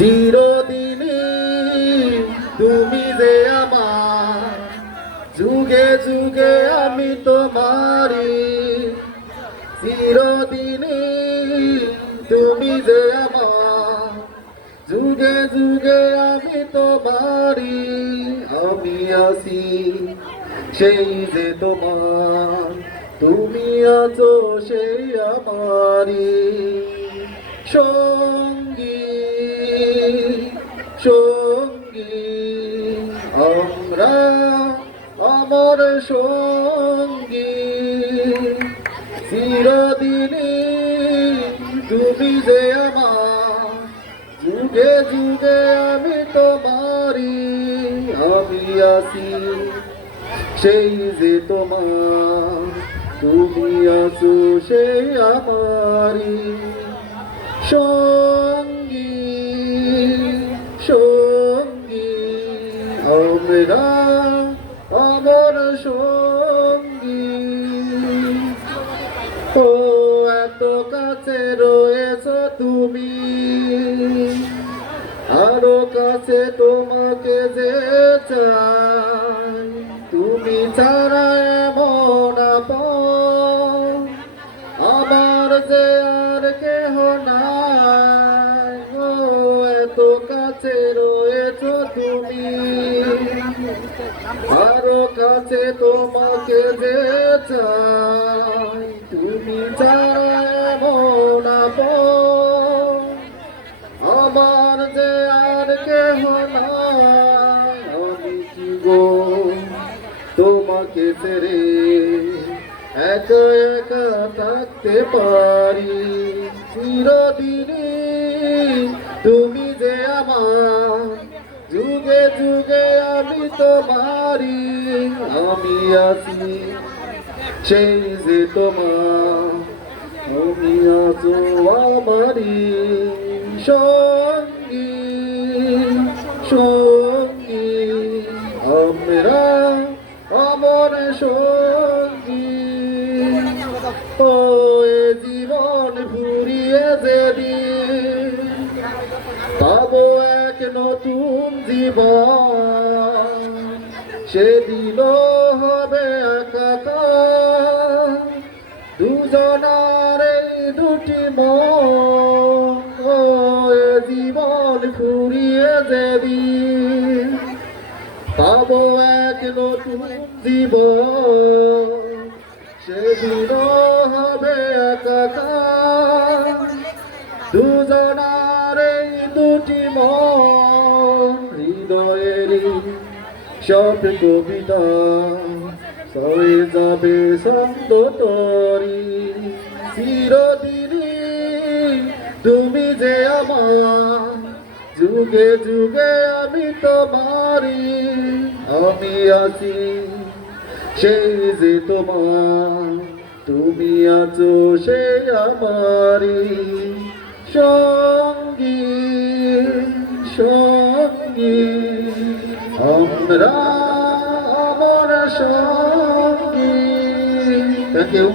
চিরদিনই তুমি যে আমার, যুগে যুগে আমি তোমারি। চিরদিনই তুমি যে আমার, যুগে যুগে আমি তোমারি। আমি আছি সেই যে তোমার, তুমি আছো সেই আমারি সঙ্গী সঙ্গী। আমরা আমার সঙ্গী, চিরদিনই তুমি যে আমার, যুগে যুগে আমি তোমারি। আমি আছি সেই যে তোমার, তুমি আছো সেই আমারি সঙ্গী সঙ্গী। আমরা আমার সঙ্গী। ও এত কাছে রয়েছো তুমি, আরো কাছে তোমাকে যে চাই। তুমি ছাড়া এমন আপন আমার যে আর কেহ নাই। ও এত কাছে রয়েছো তুমি, আরো কাছে তোমাকে যে চাই। তুমি ছাড়া এমন আপন আমার যে আর কেহ নাই। আমি কি গো তোমাকে ছেড়ে একা একা থাকতে পারি? চিরদিনই তুমি যে আমার, যুগে যুগে আমি তোমারি। আমি আছি সেই যে তোমার, তুমি আছো আমারি সঙ্গী সঙ্গী। আমরা আমার সঙ্গী। ও এ জীবন ফুরিয়ে যেদিন পাবো এক নতুন জীবন, সেদিনও হবে একাকার দুজনার এই দুটি মন। ও এ জীবন ফুরিয়ে যেদিন পাবো এক নতুন জীবন, সেদিনও হবে একাকার দুজনার এই দুটি মন। হৃদয়েরই সব কবিতা সয়ে যাবে ছন্দ তরি। চিরদিনই তুমি যে আমার, যুগে যুগে আমি তোমারি। আমি আছি সেই যে তোমার, তুমি আছো সেই আমারি সঙ্গী সঙ্গী। আমরা আমার সঙ্গী। Thank you.